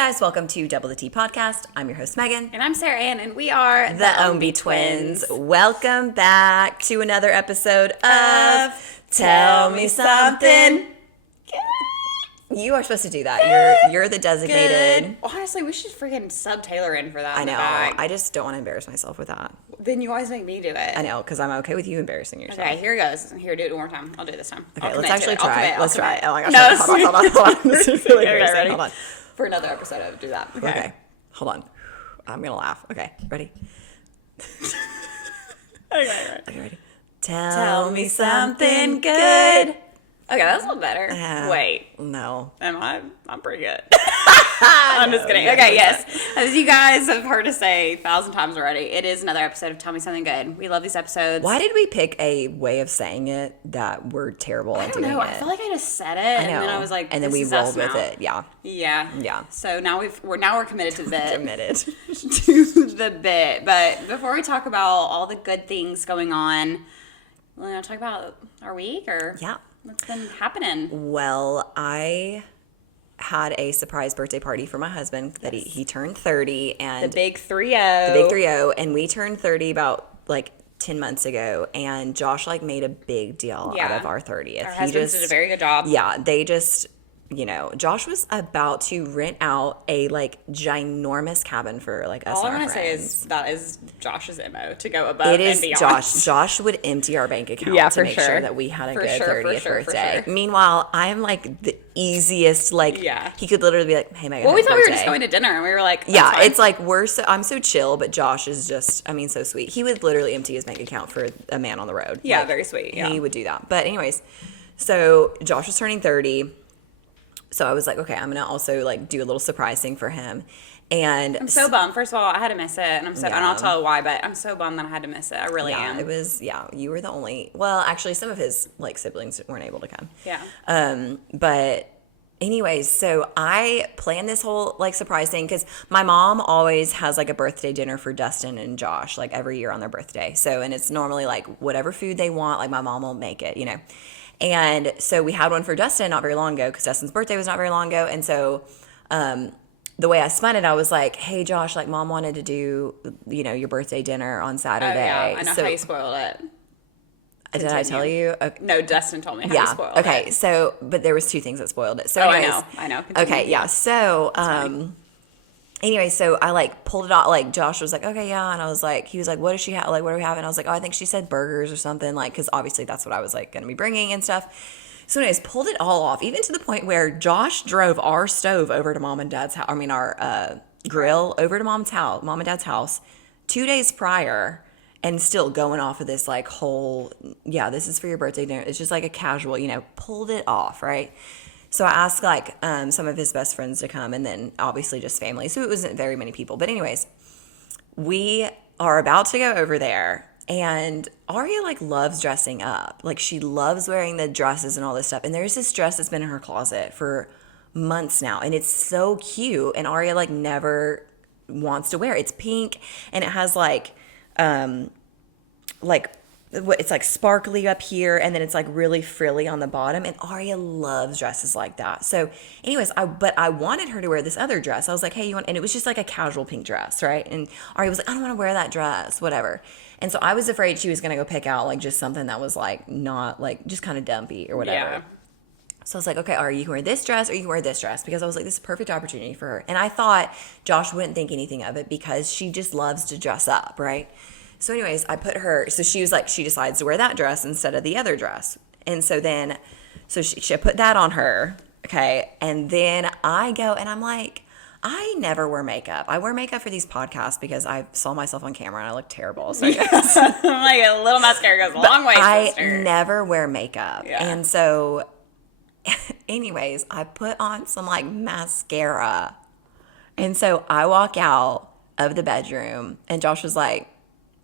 guys, welcome to Double the Tea Podcast. I'm your host, Megan. And I'm Sara Anne, and we are the Ombi Twins. Welcome back to another episode of Tell Me Something. You are supposed to do that. You're the designated. Good. Honestly, we should freaking sub Taylor in for that. I know. I just don't want to embarrass myself with that. Then you always make me do it. I know, because I'm okay with you embarrassing yourself. Okay, here goes. Here, do it one more time. I'll do it this time. Okay, let's actually try. Let's try it. Oh my gosh. No, hold on. This is really embarrassing. ready? Hold on. For another episode, I would do that. Okay. Hold on. I'm going to laugh. Okay, ready? Okay, ready? Tell me something good. Okay, that's a little better. Wait. No. I'm pretty good. I'm just kidding. Okay, yes. As you guys have heard us say 1,000 times already, it is another episode of Tell Me Something Good. We love these episodes. Why did we pick a way of saying it that we're terrible at doing it? I don't know. I feel like I just said it, and then I was like, and then we rolled with it. Yeah. Yeah. So now we're committed to the bit. Committed to the bit. But before we talk about all the good things going on, we want to talk about our week or what's been happening. Well, I had a surprise birthday party for my husband that he turned 30, and the big 3-0. The big 3-0, and we turned 30 about like 10 months ago, and Josh like made a big deal out of our 30th. Our husbands did a very good job. Yeah, they just, Josh was about to rent out a like ginormous cabin for like us. All and I our want to say friends. is that is Josh's MO to go above It is and beyond. Josh. Josh would empty our bank account to make sure that we had a good 30th birthday. Meanwhile, I'm like the easiest. Like he could literally be like, "Hey, Megan." Well, we thought we were just going to dinner, and we were like, "Yeah." It's like I'm so chill, but Josh is just, so sweet. He would literally empty his bank account for a man on the road. Yeah, like, very sweet. Yeah, he would do that. But anyways, so Josh was turning 30. So I was like, okay, I'm going to also like do a little surprise thing for him. And I'm so bummed. First of all, I had to miss it. And and I'll tell you why, but I'm so bummed that I had to miss it. I really am. It was, you were the only, well, actually some of his like siblings weren't able to come. Yeah. But anyways, so I planned this whole like surprise thing because my mom always has like a birthday dinner for Dustin and Josh like every year on their birthday. So, and it's normally like whatever food they want, like my mom will make it, And so we had one for Dustin not very long ago because Dustin's birthday was not very long ago. And so the way I spun it, I was like, hey, Josh, like mom wanted to do, your birthday dinner on Saturday. Oh, yeah. I know how you spoiled it. Did I tell you? Okay. No, Dustin told me how you spoiled it. Okay, so, but there was two things that spoiled it. So anyways, I know. Continue. Okay, yeah. So, anyway, so I like pulled it out. Like Josh was like, okay, yeah, and I was like, he was like, what does she have? Like, what do we have? And I was like, oh, I think she said burgers or something. Like, because obviously that's what I was like going to be bringing and stuff. So, anyways, pulled it all off, even to the point where Josh drove our stove over to mom and dad's house. I mean, our grill over to mom and dad's house 2 days prior. And still going off of this like whole, this is for your birthday dinner. It's just like a casual, pulled it off, right? So I asked like some of his best friends to come, and then obviously just family. So it wasn't very many people. But anyways, we are about to go over there, and Aria like loves dressing up. Like she loves wearing the dresses and all this stuff. And there's this dress that's been in her closet for months now, and it's so cute. And Aria like never wants to wear it. It's pink, and it has like it's like sparkly up here, and then it's like really frilly on the bottom, and Aria loves dresses like that. So anyways, I wanted her to wear this other dress. I was like, hey, you want, and it was just like a casual pink dress, right? And Aria was like, I don't want to wear that dress, whatever. And so I was afraid she was going to go pick out like just something that was like not like just kind of dumpy or whatever. Yeah. So I was like, okay, Aria, you can wear this dress or you can wear this dress, because I was like, this is a perfect opportunity for her. And I thought Josh wouldn't think anything of it because she just loves to dress up, right? So anyways, I put her, so she was like, she decides to wear that dress instead of the other dress. And so then, she put that on her, okay? And then I go and I'm like, I never wear makeup. I wear makeup for these podcasts because I saw myself on camera and I look terrible. So I'm like, a little mascara goes a long way, sister. I never wear makeup. Yeah. And so anyways, I put on some like mascara. And so I walk out of the bedroom and Josh was like,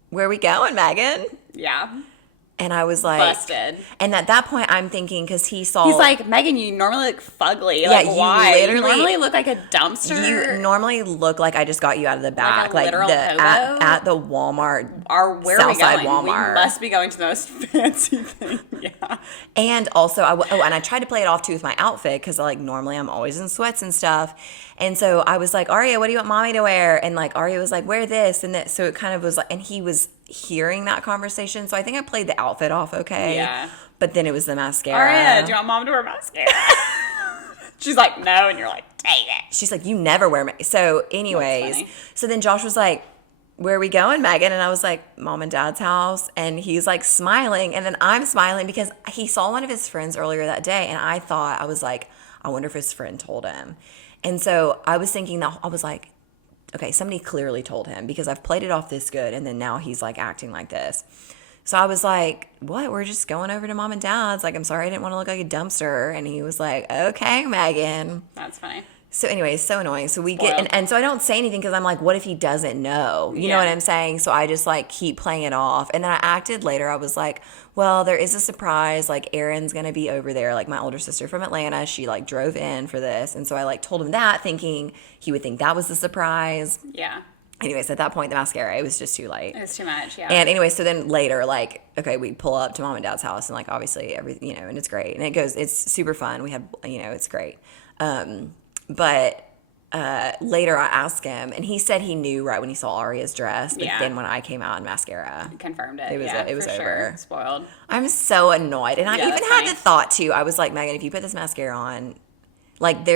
where we going, Megan? Yeah. And I was like... Busted. And at that point, I'm thinking, because he saw... He's like, Megan, you normally look fugly. Yeah, like, you why? literally... You normally look like a dumpster. You normally look like I just got you out of the back. Like a literal at the Walmart. Where Southside are we going? Walmart. We must be going to the most fancy thing. Yeah. And also, and I tried to play it off too with my outfit because like normally I'm always in sweats and stuff. And so I was like, Aria, what do you want mommy to wear? And like Aria was like, wear this and this. So it kind of was like, and he was hearing that conversation. So I think I played the outfit off okay. Yeah. But then it was the mascara. Aria, do you want mom to wear mascara? She's like, no. And you're like, dang it. She's like, you never wear So anyways, so then Josh was like, where are we going, Megan? And I was like, mom and dad's house. And he's like smiling. And then I'm smiling because he saw one of his friends earlier that day. And I was like, I wonder if his friend told him. And so I was thinking that, I was like, okay, somebody clearly told him because I've played it off this good. And then now he's like acting like this. So I was like, what? We're just going over to mom and dad's. Like, I'm sorry, I didn't want to look like a dumpster. And he was like, okay, Megan. That's funny. So anyways, so annoying. So we get, and so I don't say anything because I'm like, what if he doesn't know? You know what I'm saying? So I just like keep playing it off. And then I acted later. I was like, well, there is a surprise. Like Erin's going to be over there. Like my older sister from Atlanta, she like drove in for this. And so I like told him that thinking he would think that was the surprise. Yeah. Anyways, at that point, the mascara, it was just too late. It was too much, yeah. And anyway, so then later, like, okay, we pull up to mom and dad's house and like obviously everything, and it's great. And it's super fun. We had, it's great. But later I asked him, and he said he knew right when he saw Aria's dress. But then when I came out in mascara, confirmed it. It was over. Sure. Spoiled. I'm so annoyed, and I even had the thought too. I was like, Megan, if you put this mascara on, like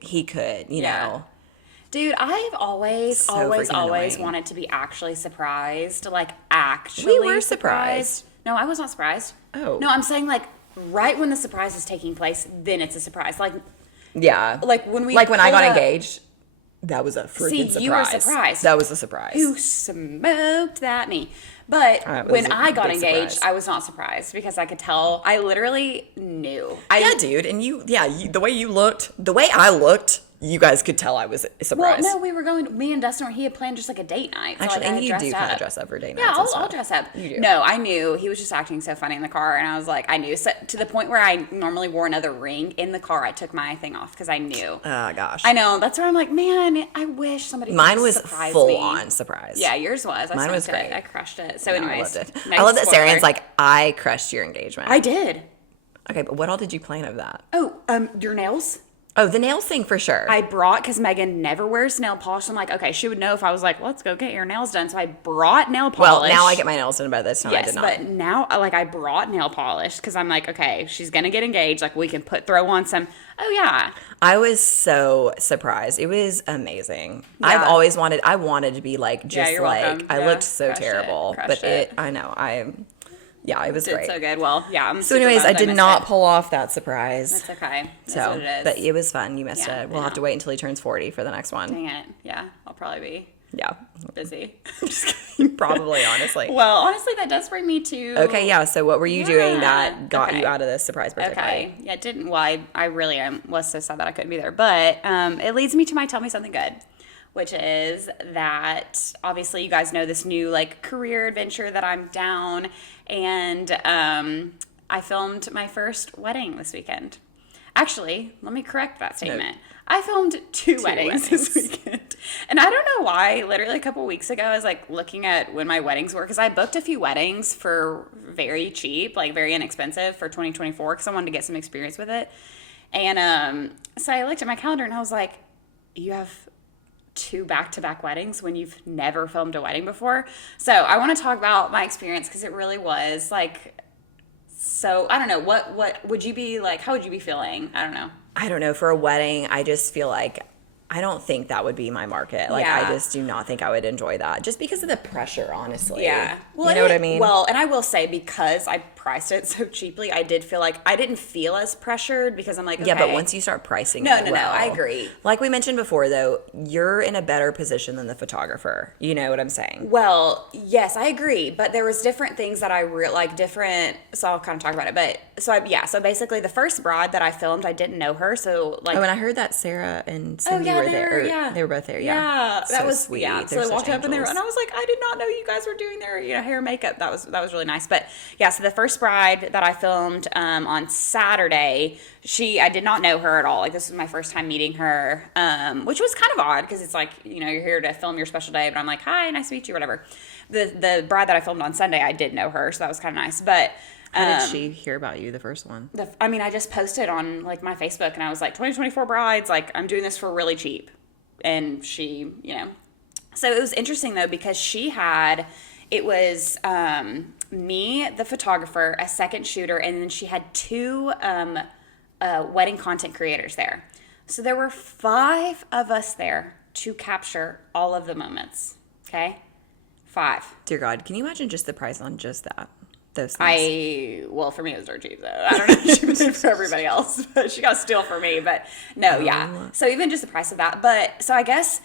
he could, you know. Dude, I've always annoying. wanted to be actually surprised. Like, actually we were surprised. No, I was not surprised. Oh. No, I'm saying, like, right when the surprise is taking place, then it's a surprise. Like, yeah. Like, when I got engaged, that was a freaking surprise. You were surprised. That was a surprise. You smoked that me. But when I got engaged, surprise. I was not surprised because I could tell. I literally knew. Yeah, dude. And the way you looked, the way I looked, you guys could tell I was surprised. Well, no, we were going, me and Dustin, he had planned just like a date night. So actually, like, and you do kind of dress up for date nights. Yeah, I'll dress up. You do. No, I knew. He was just acting so funny in the car. And I was like, I knew. So, to the point where I normally wore another ring in the car, I took my thing off because I knew. Oh, gosh. I know. That's where I'm like, man, I wish somebody Mine was full me. On surprise. Yeah, yours was. Mine was great. I crushed it. So anyways. I loved it. I love that Sara Anne's like, I crushed your engagement. I did. Okay, but what all did you plan of that? Oh, your nails? Oh, the nails thing for sure. I brought, because Megan never wears nail polish. I'm like, okay, she would know if I was like, let's go get your nails done. So I brought nail polish. Well, now I get my nails done, but this time I did not. But now, like, I brought nail polish because I'm like, okay, she's going to get engaged. Like, we can throw on some, yeah. I was so surprised. It was amazing. Yeah. I wanted to be like, just you're like, welcome. I looked so terrible. Crushed but I know, yeah, it was did great. So good. Well, yeah. So anyways, I did not pull off that surprise. That's okay. That's so, what it is. But it was fun. You missed it. We'll have to wait until he turns 40 for the next one. Dang it. Yeah, I'll probably be busy. Probably, honestly. Well, honestly, that does bring me to... Okay, yeah. So what were you doing that got you out of the surprise birthday party? Yeah, it didn't. Well, I really was so sad that I couldn't be there. But it leads me to my Tell Me Something Good, which is that obviously you guys know this new like career adventure that I'm down, and I filmed my first wedding this weekend. Actually, let me correct that statement. No. I filmed two weddings this weekend. And I don't know why. Literally a couple weeks ago, I was like looking at when my weddings were, because I booked a few weddings for very cheap, like very inexpensive for 2024, because I wanted to get some experience with it. And so I looked at my calendar and I was like, you have 2 back-to-back weddings when you've never filmed a wedding before. So I want to talk about my experience because it really was like, so I don't know, what would you be like, how would you be feeling? I don't know. For a wedding, I just feel like I don't think that would be my market. Like, I just do not think I would enjoy that just because of the pressure, honestly. Yeah. Well, you know what I mean? Well, and I will say, because I priced it so cheaply, I did feel like I didn't feel as pressured because I'm like, okay. Yeah, but once you start pricing No, I agree. Like we mentioned before, though, you're in a better position than the photographer. You know what I'm saying? Well, yes, I agree. But there was different things that I so I'll kind of talk about it. But so basically the first bride that I filmed, I didn't know her. So like. Oh, and I heard that Sarah and Cindy were there. Yeah. They were both there. Yeah. That was sweet. Yeah. So I walked up and I was like, I did not know you guys were doing their hair and makeup. That was really nice. But yeah, so the first bride that I filmed on Saturday, I did not know her at all. Like, this was my first time meeting her, which was kind of odd because it's like, you're here to film your special day, but I'm like, hi, nice to meet you, whatever. The bride that I filmed on Sunday, I did know her, so that was kind of nice. But How did she hear about you, the first one? I just posted on like my Facebook and I was like 2024 brides, like I'm doing this for really cheap. And she, so it was interesting though, because it was me, the photographer, a second shooter, and then she had two wedding content creators there. So there were 5 of us there to capture all of the moments. Okay? 5. Dear God, can you imagine just the price on just that? Those things. Well, for me, it was dirt cheap, though. I don't know if she paid for everybody else, but she got a steal for me. But no, yeah. So even just the price of that. But so I guess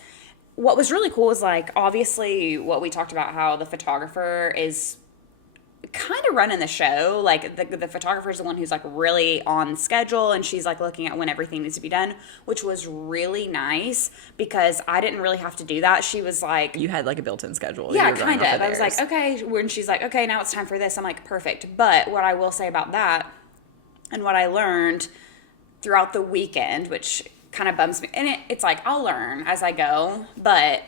what was really cool is like, obviously, what we talked about, how the photographer is kind of running the show. Like the photographer is the one who's like really on schedule, and she's like looking at when everything needs to be done, which was really nice because I didn't really have to do that. She was like, you had like a built-in schedule. Yeah, kind of. I was like, okay, when she's like, okay, now it's time for this, I'm like, perfect. But what I will say about that, and what I learned throughout the weekend, which kind of bums me, and it's like I'll learn as I go, but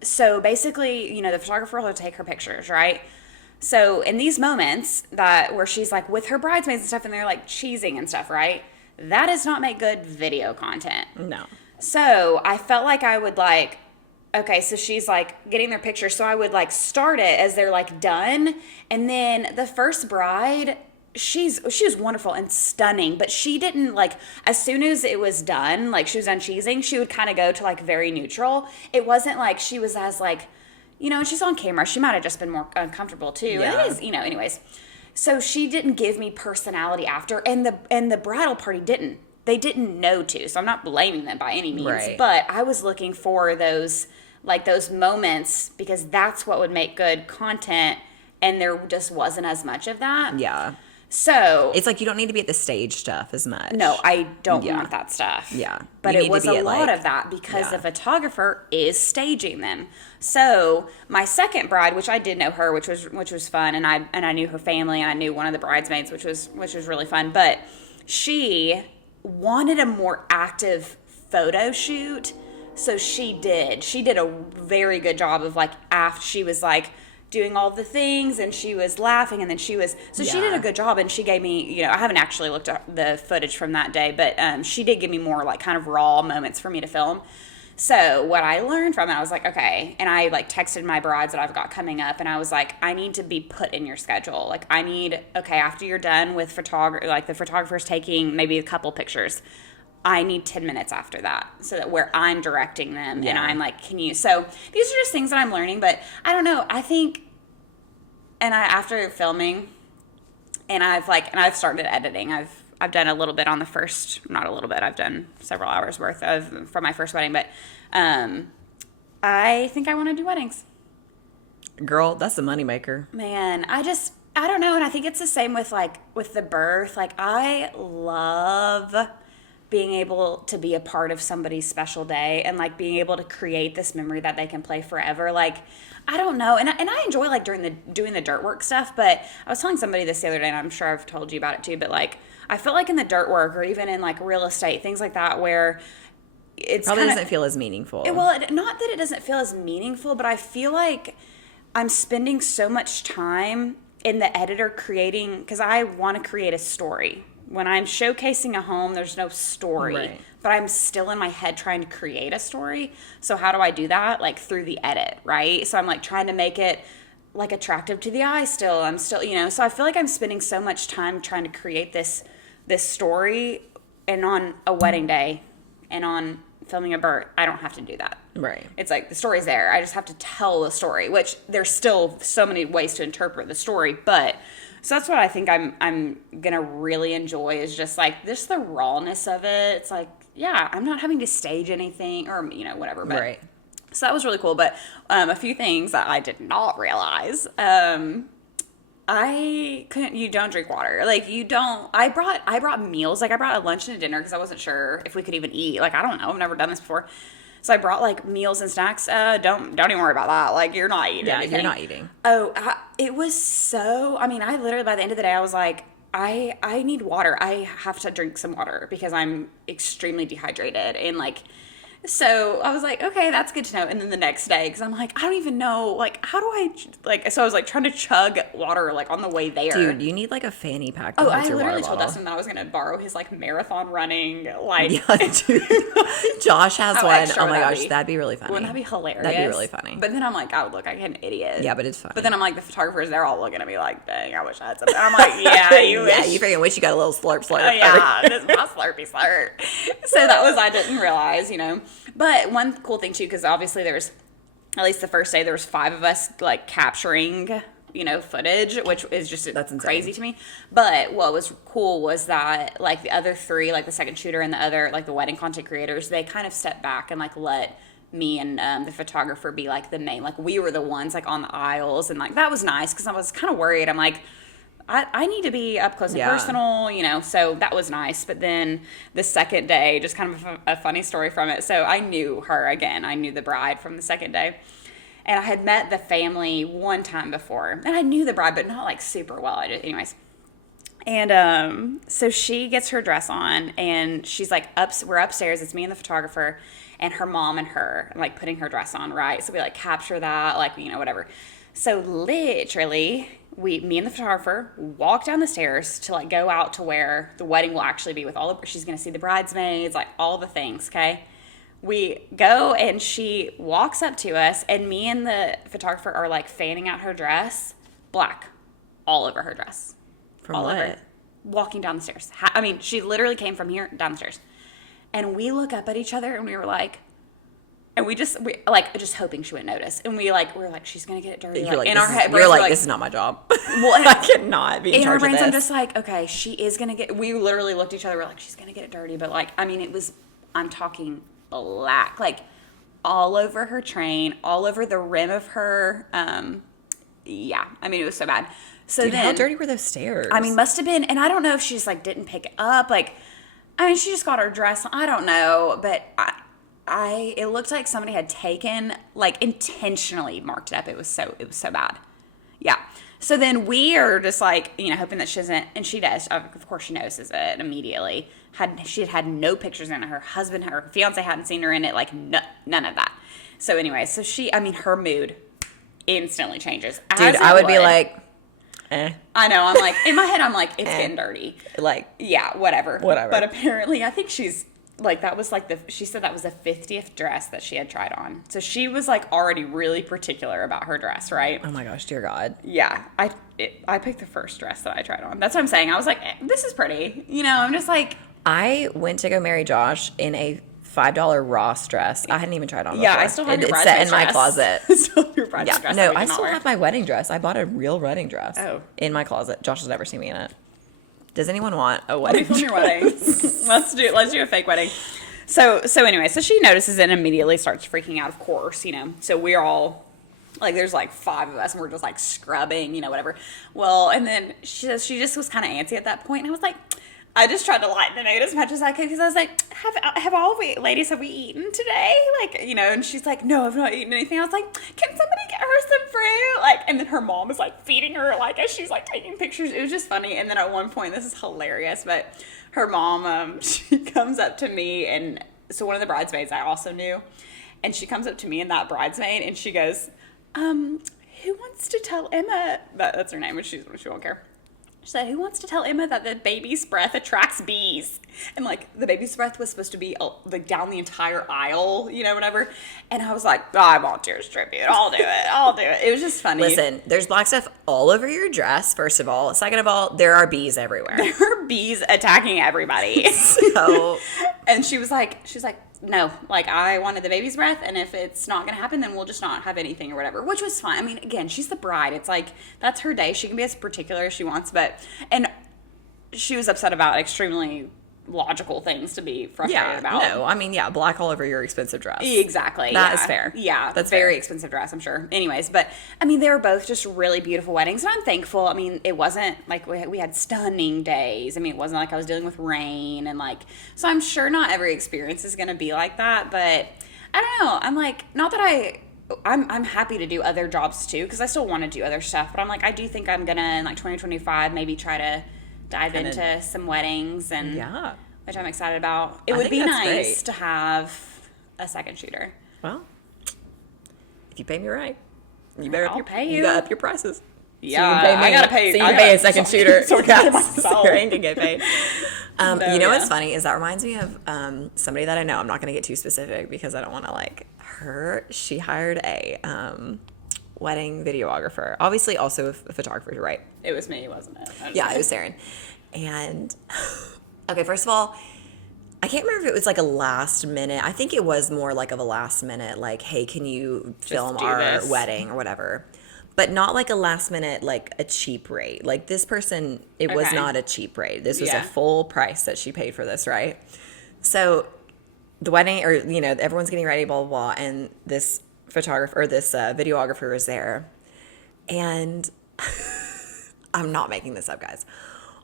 so basically, the photographer will take her pictures, right? So in these moments where she's like with her bridesmaids and stuff, and they're like cheesing and stuff, right? That does not make good video content. No. So I felt like I would like, okay, so she's like getting their picture. So I would like start it as they're like done. And then the first bride, she was wonderful and stunning, but she didn't like, as soon as it was done, like she was done cheesing, she would kind of go to like very neutral. It wasn't like she was as like, and she's on camera. She might have just been more uncomfortable too. Yeah. And it is, anyways. So she didn't give me personality after, and the bridal party didn't. They didn't know to. So I'm not blaming them by any means. Right. But I was looking for those moments because that's what would make good content, and there just wasn't as much of that. Yeah. So it's like you don't need to be at the stage stuff as much. No, I don't want that stuff. Yeah. But it was a lot of that because the photographer is staging them. So my second bride, which I did know her, which was fun, and I knew her family, and I knew one of the bridesmaids, which was really fun. But she wanted a more active photo shoot, so she did. She did a very good job of like after she was like doing all the things, and she was laughing, and then she did a good job, and she gave me, I haven't actually looked at the footage from that day, but she did give me more like kind of raw moments for me to film. So what I learned from it, I was like, okay, and I like texted my brides that I've got coming up, and I was like, I need to be put in your schedule. Like after you're done with like the photographer's taking maybe a couple pictures, I need 10 minutes after that, so that where I'm directing them and I'm like, so these are just things that I'm learning, but I don't know. I think, after filming and I've started editing, I've done a little bit on the first, not a little bit, I've done several hours worth from my first wedding, but I think I want to do weddings. Girl, that's a moneymaker. Man, I don't know. And I think it's the same with the birth. Like I love being able to be a part of somebody's special day and like being able to create this memory that they can play forever. Like, I don't know. And I enjoy like doing the dirt work stuff, but I was telling somebody this the other day, and I'm sure I've told you about it too, but like, I feel like in the dirt work or even in like real estate, things like that, where it probably doesn't feel as meaningful. Not that it doesn't feel as meaningful, but I feel like I'm spending so much time in the editor creating, because I want to create a story. When I'm showcasing a home, there's no story, right, but I'm still in my head trying to create a story. So how do I do that? Like through the edit, right? So I'm like trying to make it like attractive to the eye still. I'm still, so I feel like I'm spending so much time trying to create this story, and on a wedding day and on filming a birth, I don't have to do that. Right. It's like the story's there. I just have to tell the story, which there's still so many ways to interpret the story, but so that's what I think I'm gonna really enjoy, is just like the rawness of it. It's like, yeah, I'm not having to stage anything or whatever. But, right. So that was really cool. But a few things that I did not realize. You don't drink water. Like you don't. I brought meals. Like I brought a lunch and a dinner because I wasn't sure if we could even eat. Like I don't know. I've never done this before. So I brought like meals and snacks. Don't even worry about that. Like you're not eating anything. You're not eating. Oh, it was so, I literally by the end of the day, I was like, I need water. I have to drink some water because I'm extremely dehydrated. And like, So I was like, okay, that's good to know. And then the next day, because I'm like, I don't even know, like, how do I, like, so I was like trying to chug water, like, on the way there. Dude, you need like a fanny pack to Oh, hold I your water literally told bottle. Dustin that I was going to borrow his, like, marathon running, like. Yeah, dude. Josh has How one. extra Oh would my that gosh, be? that'd be really funny. Wouldn't that be hilarious? That'd be really funny. But then I'm like, oh, look, I'm an idiot. Yeah, but it's funny. But then I'm like, the photographers, they're all looking at me like, dang, I wish I had something. I'm like, yeah, you yeah, wish. you freaking wish you got a little slurp slurp. Oh, yeah, this is my slurpy slurp. So that was, I didn't realize, you know. But one cool thing, too, because obviously there was, at least the first day, there was 5 of us, like, capturing, you know, footage, which is just That's crazy insane. to me. But what was cool was that, like, the other 3, like, the second shooter and the other, like, the wedding content creators, they kind of stepped back and, like, let me and the photographer be, like, the main, like, we were the ones, like, on the aisles. And, like, that was nice because I was kind of worried. I'm like, I need to be up close and Yeah. personal, you know, so that was nice. But then the second day, just kind of a funny story from it. So I knew her again. I knew the bride from the second day. And I had met the family one time before. And I knew the bride, but not like super well. Anyways. And so she gets her dress on and she's like, we're upstairs. It's me and the photographer and her mom and her, like putting her dress on, right? So we like capture that, like, you know, whatever. So literally, me and the photographer walk down the stairs to like go out to where the wedding will actually be with all of, she's going to see the bridesmaids, like all the things, okay? We go and she walks up to us and me and the photographer are like fanning out her dress, black, all over her dress. From all what? over. Walking down the stairs. I mean, she literally came from here down the stairs. And we look up at each other and we were like, and we like just hoping she wouldn't notice. And we were like, she's gonna get it dirty. You're like, in this our is- head, you're like, like, this is not my job. well, I cannot be in in our charge of brains, this. I'm just like, okay, she is gonna get. We literally looked at each other. We're like, she's gonna get it dirty. But like, I mean, it was. I'm talking black, like all over her train, all over the rim of her. Yeah, I mean, it was so bad. So Dude, then, how dirty were those stairs? I mean, must have been, and I don't know if she just like didn't pick it up. Like, I mean, she just got her dress. I don't know, but it looked like somebody had taken, like, intentionally marked it up. It was so bad. Yeah. So then we are just like, you know, hoping that she doesn't, and she does. Of course, she notices it immediately. She had no pictures in it. Her husband, her fiance hadn't seen her in it. Like, none of that. So anyway, so her mood instantly changes. dude, I would be like, I know. I'm like, in my head, I'm like, it's getting dirty. like, Yeah, whatever. Whatever. But apparently, I think she's like, that was like she said that was the 50th dress that she had tried on. So she was like already really particular about her dress, right? oh my gosh, dear God. Yeah. I picked the first dress that I tried on. That's what I'm saying. I was like, this is pretty. You know, I'm just like. I went to go marry Josh in a $5 Ross dress. I hadn't even tried on. Yeah, before. I still have your It's set in bridesmaid's my dress. closet. Still have your bridesmaid's dress. No, that we I did not still wear. have my wedding dress. I bought a real wedding dress. Oh. In my closet. Josh has never seen me in it. Does anyone want a Let me wedding film your dress? wedding. Let's do a fake wedding. So anyway, so she notices it and immediately starts freaking out, of course, you know. So we're all like, there's like 5 of us and we're just like scrubbing, you know, whatever. Well, and then she just was kind of antsy at that point, and I was like, I just tried to lighten the mood as much as I could because I was like, have all we ladies, have we eaten today? Like, you know, and she's like, no, I've not eaten anything. I was like, can somebody get her some fruit? Like, and then her mom is like feeding her, like, as she's like taking pictures. It was just funny. And then at one point, this is hilarious, but her mom, she comes up to me, and so one of the bridesmaids I also knew, and she comes up to me and that bridesmaid, and she goes, who wants to tell Emma, that's her name, but she won't care. She said, who wants to tell Emma that the baby's breath attracts bees? And, like, the baby's breath was supposed to be, like, down the entire aisle, you know, whatever. And I was like, I volunteers tribute. I'll do it. It was just funny. Listen, there's black stuff all over your dress, first of all. Second of all, there are bees everywhere. There are bees attacking everybody. So, And she was like, no, like, I wanted the baby's breath, and if it's not going to happen, then we'll just not have anything or whatever, which was fine. I mean, again, she's the bride. It's like, that's her day. She can be as particular as she wants, and she was upset about extremely logical things to be frustrated about. No, I mean, yeah, black all over your expensive dress. Exactly. That yeah. is fair. Yeah. That's very fair. expensive dress, I'm sure. Anyways, but I mean, they were both just really beautiful weddings, and I'm thankful. I mean, it wasn't like we had stunning days. I mean, it wasn't like I was dealing with rain and like, so I'm sure not every experience is going to be like that, but I don't know. I'm like, not that I'm happy to do other jobs too, because I still want to do other stuff, but I'm like, I do think I'm going to, in like 2025, maybe try to dive into some weddings, and Yeah. which I'm excited about. It I would think be that's nice great. to have a second shooter. Well, if you pay me right, you better I'll pay you. You gotta up your prices. Yeah, so you can pay me, I gotta pay. So you can pay a second shooter. So I can pay myself. Sarah Anne can get paid. You know yeah. what's funny is that reminds me of somebody that I know. I'm not gonna get too specific because I don't want to like her. She hired a wedding videographer, obviously also a photographer, right? It was me, wasn't it? Yeah, it was Sara Anne. And okay, first of all, I can't remember if it was like a last minute. I think it was more like of a last minute, like, hey, can you film do our this. wedding or whatever? But not like a last minute, like a cheap rate. Like this person, it was Okay. not a cheap rate. This was Yeah. a full price that she paid for this, right? So the wedding, or, you know, everyone's getting ready, blah, blah, blah. And this photographer, or this videographer is there. And I'm not making this up, guys.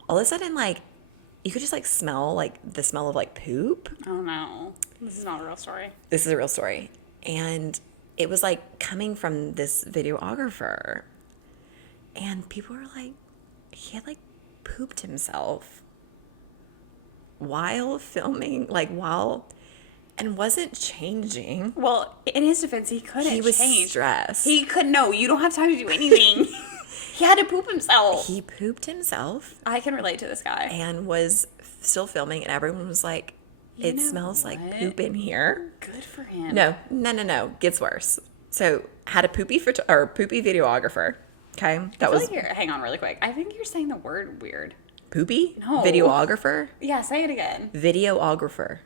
All of a sudden, like, you could just like smell like the smell of like poop. Oh no, this is not a real story. This is a real story. And it was like coming from this videographer. And people were like, he had like pooped himself while filming, like and wasn't changing. Well, in his defense, he couldn't. He was change. stressed. He couldn't. No, you don't have time to do anything. He had to poop himself. He pooped himself I can relate to this guy. and was still filming, and everyone was like, it know smells like what? poop in here. Good for him. No. Gets worse. So had a poopy videographer. Okay, that I feel was like hang on really quick. I think you're saying the word weird. poopy No. videographer. Yeah, say it again. Videographer,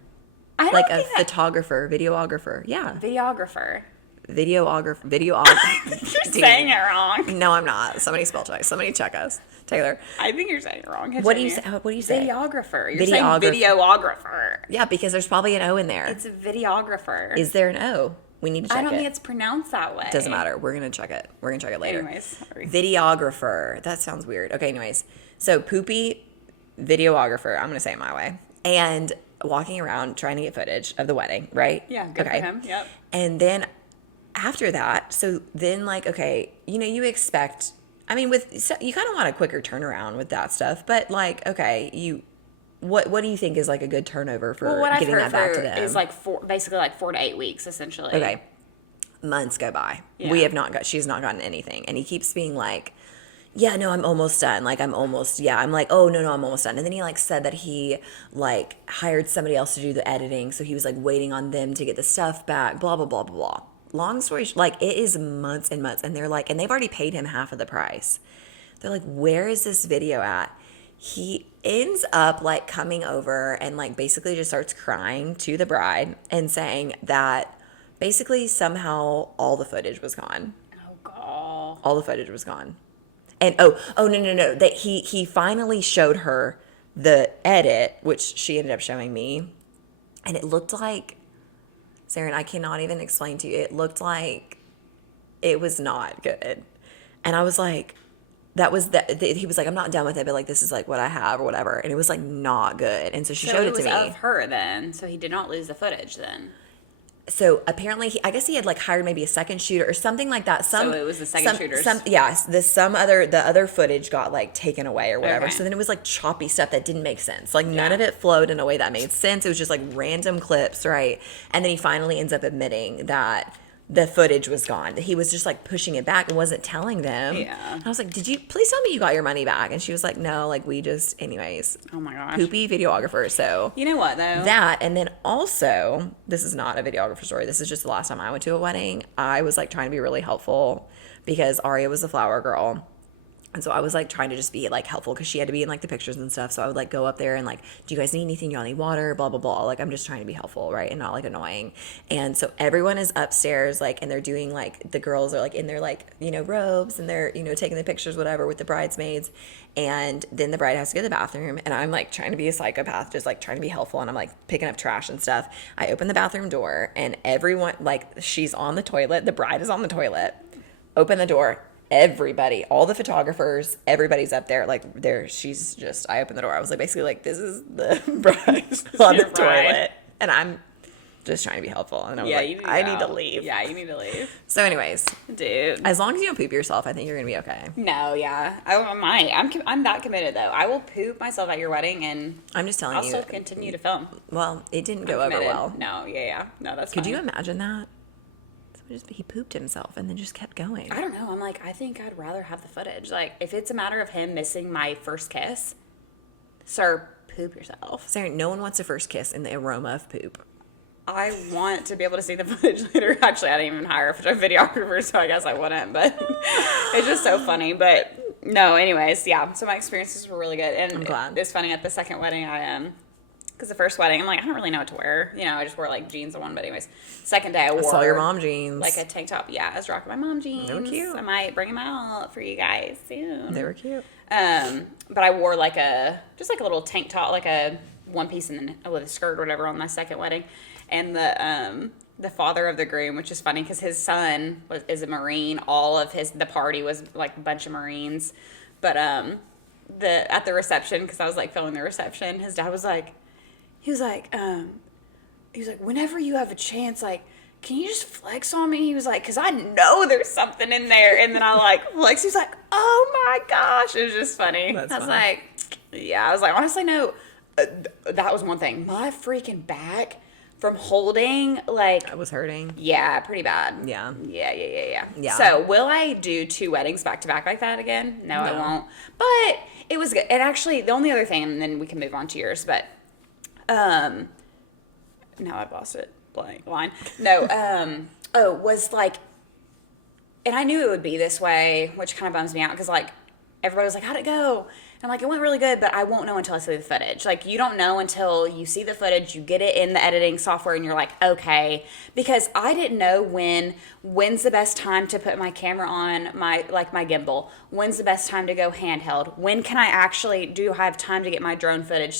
I don't like a think that photographer, videographer. Yeah, videographer. videographer. You're saying it wrong. No, I'm not. Somebody spell check. Somebody check us, Taylor. I think you're saying it wrong. What do you say? What do you say? Videographer. You're saying videographer. Yeah, because there's probably an O in there. It's a videographer. Is there an O? We need to check I don't it. think it's pronounced that way. Doesn't matter. We're gonna check it. We're gonna check it later. Anyways, sorry. Videographer. That sounds weird. Okay, anyways. So poopy videographer. I'm gonna say it my way. And walking around trying to get footage of the wedding, right? Yeah, good for him. Yep. And then after that, so then like, okay, you know, you expect, I mean, you kind of want a quicker turnaround with that stuff, but like, okay, what do you think is like a good turnover for What I've getting heard that back to them? is like basically like 4 to 8 weeks, essentially. Okay. Months go by. Yeah. She's not gotten anything. And he keeps being like, yeah, no, I'm almost done. Like, I'm like, oh, no, I'm almost done. And then he like said that he like hired somebody else to do the editing. So he was like waiting on them to get the stuff back, blah, blah, blah, blah, blah. Long story, like it is months and months. And they're like, and they've already paid him half of the price. They're like, where is this video at? He ends up like coming over and like basically just starts crying to the bride and saying that basically somehow all the footage was gone. Oh, God. All the footage was gone. And no. That he finally showed her the edit, which she ended up showing me. And it looked like, Sarah, and I cannot even explain to you, it looked like it was not good. And I was like, he was like, I'm not done with it, but like, this is like what I have or whatever. And it was like not good. And so she showed it to me. Of her then, so he did not lose the footage then. So apparently, I guess he had like hired maybe a second shooter or something like that. So it was the second shooters. The other footage got like taken away or whatever. Okay. So then it was like choppy stuff that didn't make sense. Like none of it flowed in a way that made sense. It was just like random clips, right? And then he finally ends up admitting that the footage was gone. He was just like pushing it back and wasn't telling them. Yeah. And I was like, please tell me you got your money back? And she was like, no, like anyways. Oh my gosh. Poopy videographer. So you know what though? that, and then also, this is not a videographer story. This is just the last time I went to a wedding. I was like trying to be really helpful because Aria was the flower girl. And so I was like trying to just be like helpful because she had to be in like the pictures and stuff. So I would like go up there and like, do you guys need anything? Y'all need water? Blah, blah, blah. Like I'm just trying to be helpful, right? And not like annoying. And so everyone is upstairs, like, and they're doing like, the girls are like in their like, you know, robes and they're, you know, taking the pictures, whatever, with the bridesmaids. And then the bride has to go to the bathroom. And I'm like trying to be a psychopath, just like trying to be helpful. And I'm like picking up trash and stuff. I open the bathroom door and everyone, like she's on the toilet. The bride is on the toilet. Open the door. Everybody, all the photographers, everybody's up there. Like she's just, I opened the door. I was like, basically like, this is the bride on the toilet. And I'm just trying to be helpful. And I was Yeah, like, you need to I go. need to leave. Yeah, you need to leave. So anyways, Dude. as long as you don't poop yourself, I think you're going to be okay. No, yeah. I might. I'm that committed, though. I will poop myself at your wedding, and I'm just telling I'll you. still continue to film. Well, it didn't go I'm over committed. well. No, yeah. No, that's Could fine. you imagine that? He pooped himself and then just kept going. I don't know. I'm like, I think I'd rather have the footage. Like, if it's a matter of him missing my first kiss, sir, poop yourself. Sorry, no one wants a first kiss in the aroma of poop. I want to be able to see the footage later. Actually, I didn't even hire a videographer, so I guess I wouldn't. But it's just so funny. But no, anyways, yeah. So my experiences were really good, and I'm glad. It's funny at the second wedding because the first wedding I'm like I don't really know what to wear. You know, I just wore like jeans and one. But anyways, second day I wore saw your mom jeans. like a tank top. Yeah, I was rocking my mom jeans. They were cute. I might bring them out for you guys soon. They were cute. But I wore like just like a little tank top, like a one piece and then with a skirt or whatever on my second wedding. And the father of the groom, which is funny because his son is a Marine. All of the party was like a bunch of Marines. But at the reception, because I was like filming the reception, his dad was like, he was like, whenever you have a chance, like, can you just flex on me? He was like, because I know there's something in there. And then I like flex. He was like, oh my gosh. It was just funny. That's I was funny. like, yeah. I was like, honestly, no. That was one thing. My freaking back from holding, like, I was hurting. yeah, pretty bad. Yeah. Yeah. So, will I do 2 weddings back to back like that again? No, I No. won't. But it was good. And actually, the only other thing, and then we can move on to yours, but, now I've lost it. Blank line. No, was like, and I knew it would be this way, which kind of bums me out, because, like, everybody was like, how'd it go? And I'm like, it went really good, but I won't know until I see the footage. Like, you don't know until you see the footage, you get it in the editing software, and you're like, okay. Because I didn't know when's the best time to put my camera on my gimbal. When's the best time to go handheld? When can I actually have time to get my drone footage?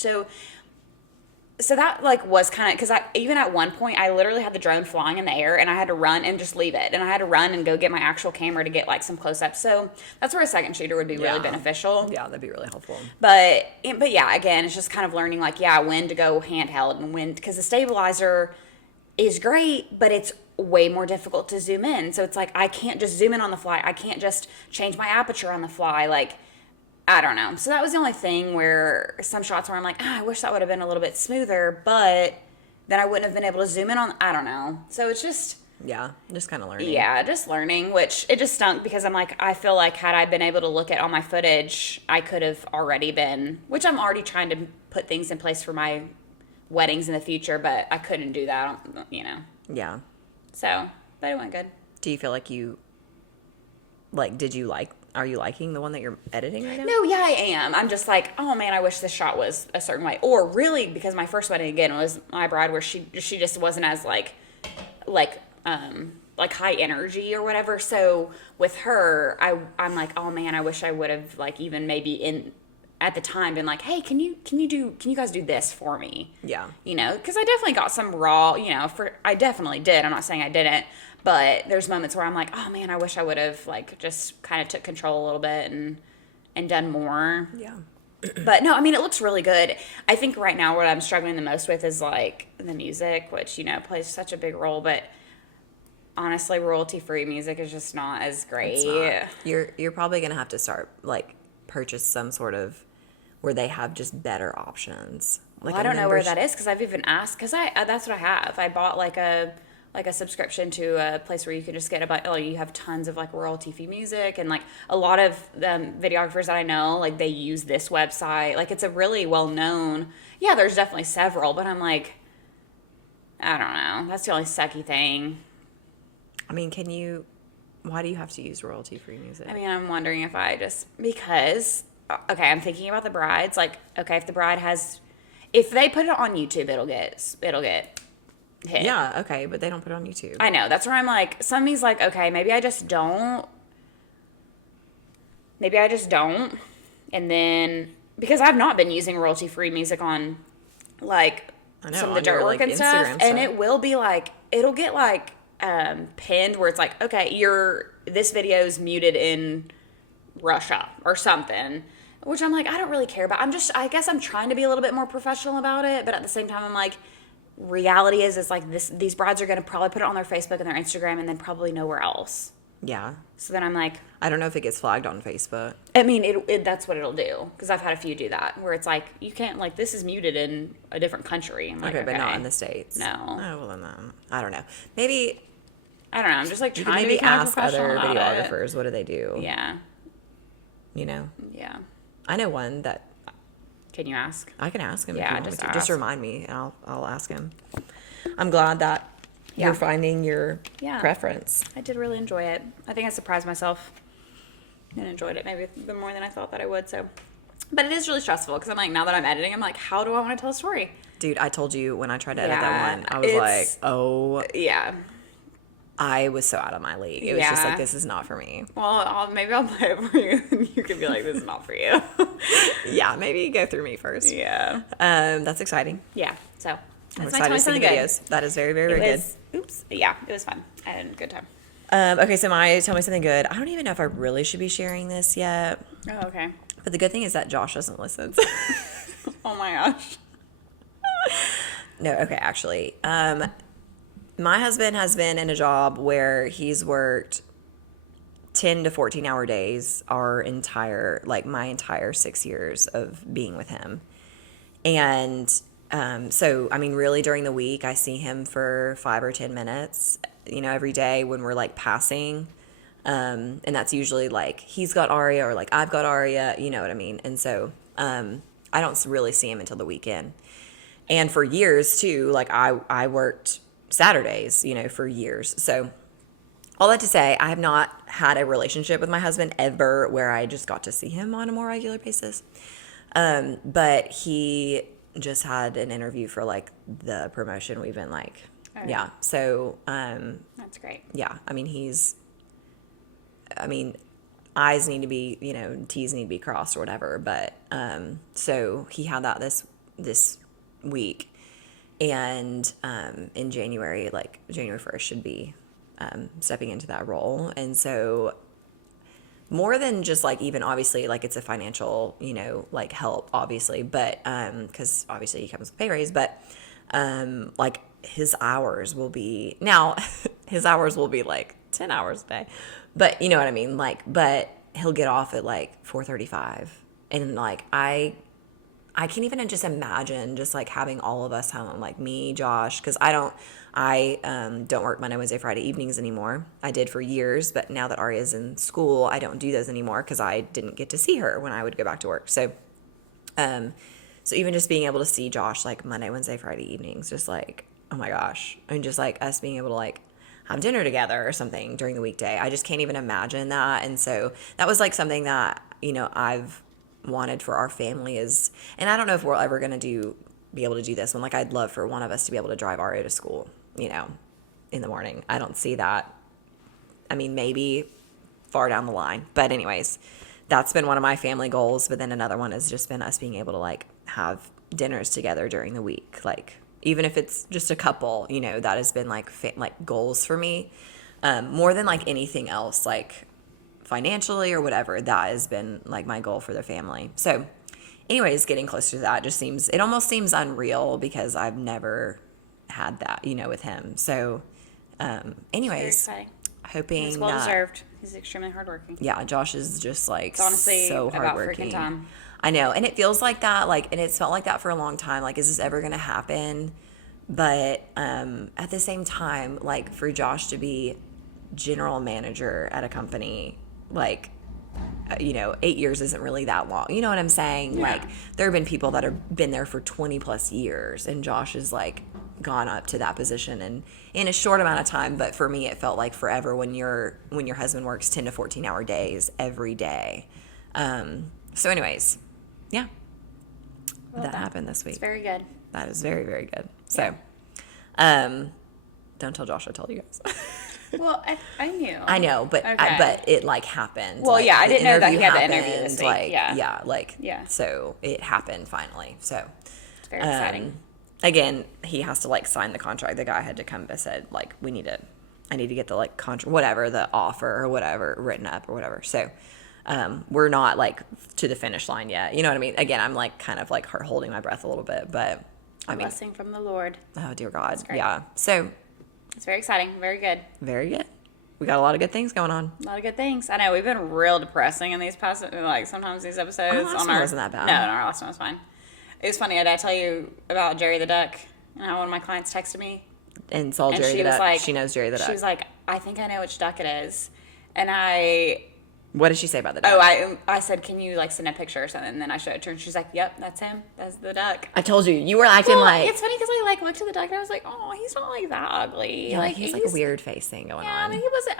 So that, like, was kind of, because even at one point, I literally had the drone flying in the air, and I had to run and just leave it. And I had to run and go get my actual camera to get, like, some close-ups. So that's where a second shooter would be really beneficial. Yeah, that'd be really helpful. But yeah, again, it's just kind of learning, like, yeah, when to go handheld and when, because the stabilizer is great, but it's way more difficult to zoom in. So it's like, I can't just zoom in on the fly. I can't just change my aperture on the fly. Like, I don't know. So that was the only thing where some shots where I'm like, I wish that would have been a little bit smoother, but then I wouldn't have been able to zoom in on, I don't know. So it's just, Yeah, just kind of learning. yeah, just learning, which it just stunk because I'm like, I feel like had I been able to look at all my footage, I could have already been, which I'm already trying to put things in place for my weddings in the future, but I couldn't do that, you know. Yeah. So, but it went good. Do you feel like are you liking the one that you're editing right now? No, yeah, I am. I'm just like, oh man, I wish this shot was a certain way. Or really, because my first wedding again was my bride, where she just wasn't as like high energy or whatever. So with her, I'm like, oh man, I wish I would have like even maybe at the time been like, hey, can you guys do this for me? Yeah. You know, because I definitely got some raw, you know, I definitely did. I'm not saying I didn't. But there's moments where I'm like, oh man, I wish I would have like just kind of took control a little bit and done more. Yeah. But no, I mean, it looks really good. I think right now what I'm struggling the most with is like the music, which, you know, plays such a big role. But honestly, royalty-free music is just not as great. It's not. You're probably going to have to start like purchase some sort of where they have just better options. Like Well, I don't know where that is because I've even asked, because that's what I have. I bought like a subscription to a place where you can just get you have tons of like royalty-free music, and like a lot of videographers that I know, like they use this website. Like it's a really well-known, yeah, there's definitely several, but I'm like, I don't know. That's the only sucky thing. I mean, why do you have to use royalty-free music? I mean, I'm wondering because, okay, I'm thinking about the brides. Like, okay, if they put it on YouTube, it'll get hit. Yeah, okay, but they don't put it on YouTube. I know. That's where I'm like, some of me's like, okay, maybe I just don't. And then, because I've not been using royalty-free music on, like, some of the dirt work and stuff. And it will be like, it'll get like, pinned where it's like, okay, this video's muted in Russia or something. Which I'm like, I don't really care about. I guess I'm trying to be a little bit more professional about it. But at the same time, I'm like, reality is like these brides are going to probably put it on their Facebook and their Instagram and then probably nowhere else. Yeah. So then I'm like, I don't know if it gets flagged on Facebook. I mean, that's what it'll do, because I've had a few do that where it's like, you can't, like, this is muted in a different country. I'm like, Okay, but not in the States. No. Oh, well then, I don't know. Maybe I don't know. I'm just like you can trying to maybe be kind of ask professional other about it. videographers what do they do. Yeah. You know, Yeah. I know one that Can you ask? I can ask him. Yeah, if you want just me to. ask. Just remind me, and I'll ask him. I'm glad that Yeah. you're finding your Yeah. preference. I did really enjoy it. I think I surprised myself and enjoyed it maybe a bit more than I thought that I would. So, but it is really stressful because I'm like, now that I'm editing, I'm like, how do I want to tell a story? Dude, I told you when I tried to edit Yeah, that one, I was like, oh, Yeah. I was so out of my league. It was just Yeah. like, this is not for me. Well, maybe I'll play it for you, and you can be like, this is not for you. Yeah, maybe go through me first. Yeah. That's exciting. Yeah. So I'm that's my excited Tell Me to see the Something Good. videos. That is very, very, It very was, oops. Yeah, it was fun. I had a good time. good. Okay, so my Tell Me Something Good. I don't even know if I really should be sharing this yet. Oh, okay. But the good thing is that Josh doesn't listen. Oh my gosh. No, okay, actually. My husband has been in a job where he's worked 10 to 14-hour days my entire 6 years of being with him. And so, I mean, really during the week, I see him for 5 or 10 minutes, every day when we're like passing. And that's usually like he's got Aria or like I've got Aria, you know what I mean? And so I don't really see him until the weekend. And for years too, like I worked Saturdays, for years. So all that to say, I have not had a relationship with my husband ever where I just got to see him on a more regular basis. But he just had an interview for like the promotion we've been like, Oh, yeah. So, That's great. yeah, I mean, I's need to be, T's need to be crossed or whatever. But, so he had that this week. And in January, like January 1st should be stepping into that role. And so more than just like even obviously like it's a financial, like help obviously, but because obviously he comes with pay raise, but like his hours will be like 10 hours a day. But you know what I mean? Like, but he'll get off at like 4:35. And like I can't even just imagine just like having all of us home, like me, Josh, because I don't work Monday, Wednesday, Friday evenings anymore. I did for years, but now that Aria's in school, I don't do those anymore because I didn't get to see her when I would go back to work. So, so even just being able to see Josh like Monday, Wednesday, Friday evenings, just like, oh my gosh, and just like us being able to like have dinner together or something during the weekday, I just can't even imagine that. And so that was like something that I've wanted for our family and I don't know if we're ever going to be able to do this one. Like I'd love for one of us to be able to drive Aria to school, in the morning. I don't see that. I mean, maybe far down the line, but anyways, that's been one of my family goals. But then another one has just been us being able to like have dinners together during the week. Like even if it's just a couple, that has been like goals for me, more than like anything else, like financially or whatever. That has been like my goal for the family. So anyways, getting closer to that it almost seems unreal because I've never had that, with him. So anyways, Very exciting. hoping It's well that, deserved. He's extremely hardworking. yeah, Josh is just like It's honestly so about hardworking. freaking time. I know, and it feels like that, like, and it's felt like that for a long time. Like, is this ever going to happen? But at the same time, like for Josh to be general manager at a company, like 8 years isn't really that long. You know what I'm saying? Yeah. Like there have been people that have been there for 20 plus years, and Josh has like gone up to that position and in a short amount of time. But for me, it felt like forever when your husband works 10 to 14-hour days every day. So anyways, yeah, Well that done. happened this week. It's very good. That is very, very good. So, don't tell Josh I told you guys. Well, I knew. I know, but Okay. but it like happened. Well, like, yeah, I the didn't know that he had the happened, interview this week. Like, Yeah. yeah. So it happened finally. So It's very exciting. again, he has to like sign the contract. The guy had to come and said like I need to get the like contract, whatever, the offer or whatever written up or whatever. So we're not like to the finish line yet. You know what I mean? Again, I'm like kind of like holding my breath a little bit, but A blessing from the Lord. Oh, dear God. great. Yeah. So, It's very exciting. Very good. very good. We got a lot of good things going on. A lot of good things. I know we've been real depressing in these past, like sometimes these episodes. Our last one wasn't that bad. No, our last one was fine. It was funny. Did I tell you about Jerry the Duck and how one of my clients texted me? And saw And Jerry she the was Duck. like, She knows Jerry the Duck. She was like, I think I know which duck it is. And What did she say about the duck? I said, can you like send a picture or something? And then I showed it to her and she's like, yep, that's him. That's the duck. I told you. You were acting Well, like... it's funny because I like looked at the duck and I was like, oh, he's not like that ugly. Yeah, like he's like a weird face thing going Yeah, on. but he wasn't.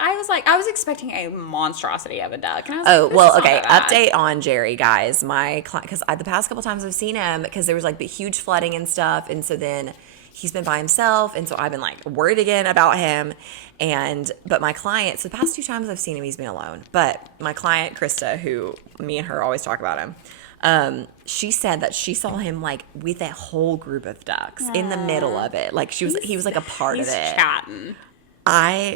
I was expecting a monstrosity of a duck. And I was Oh, like, this well, is not okay. that bad. Update on Jerry, guys. My client, because the past couple times I've seen him, because there was like the huge flooding and stuff, and so then he's been by himself, and so I've been like worried again about him. But my client, so the past 2 times I've seen him, he's been alone. But my client Krista, who me and her always talk about him, she said that she saw him like with a whole group of ducks in the middle of it. Like he was like a part of He's it. chatting.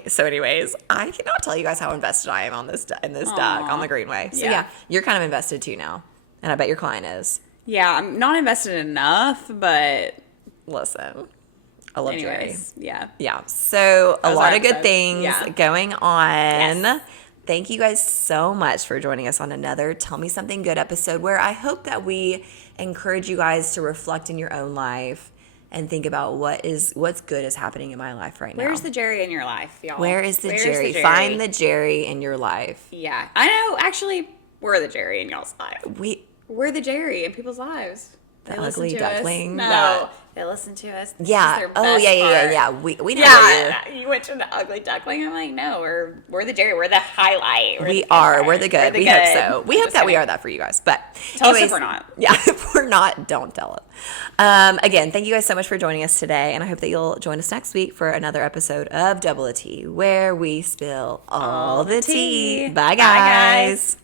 So anyways, I cannot tell you guys how invested I am on this duck on the Greenway. So yeah, you're kind of invested too now, and I bet your client is. Yeah, I'm not invested enough, but Listen, I love Jerry. anyways, yeah. Yeah, so a was lot our of good episode. things Yeah. going on. Yes. Thank you guys so much for joining us on another Tell Me Something Good episode, where I hope that we encourage you guys to reflect in your own life and think about what's good is happening in my life right now. Where's the Jerry in your life, y'all? Where is the Where's Jerry? Find the Jerry in your life. Yeah, I know. Actually, we're the Jerry in y'all's life. We're the Jerry in people's lives. The They listen ugly to duckling Us. No, that- they listen to us. This is Yeah. their Oh, best yeah. part. We know what you're... Yeah, you went to the ugly duckling. I'm like, no, we're the Jerry. We're the highlight. We are. We're the good. We hope so. We hope Just that we kidding. are that for you guys. But Tell us anyways, if we're not. Yeah, if we're not, don't tell us. Again, thank you guys so much for joining us today, and I hope that you'll join us next week for another episode of Double a Tea, where we spill all the tea. Bye, guys.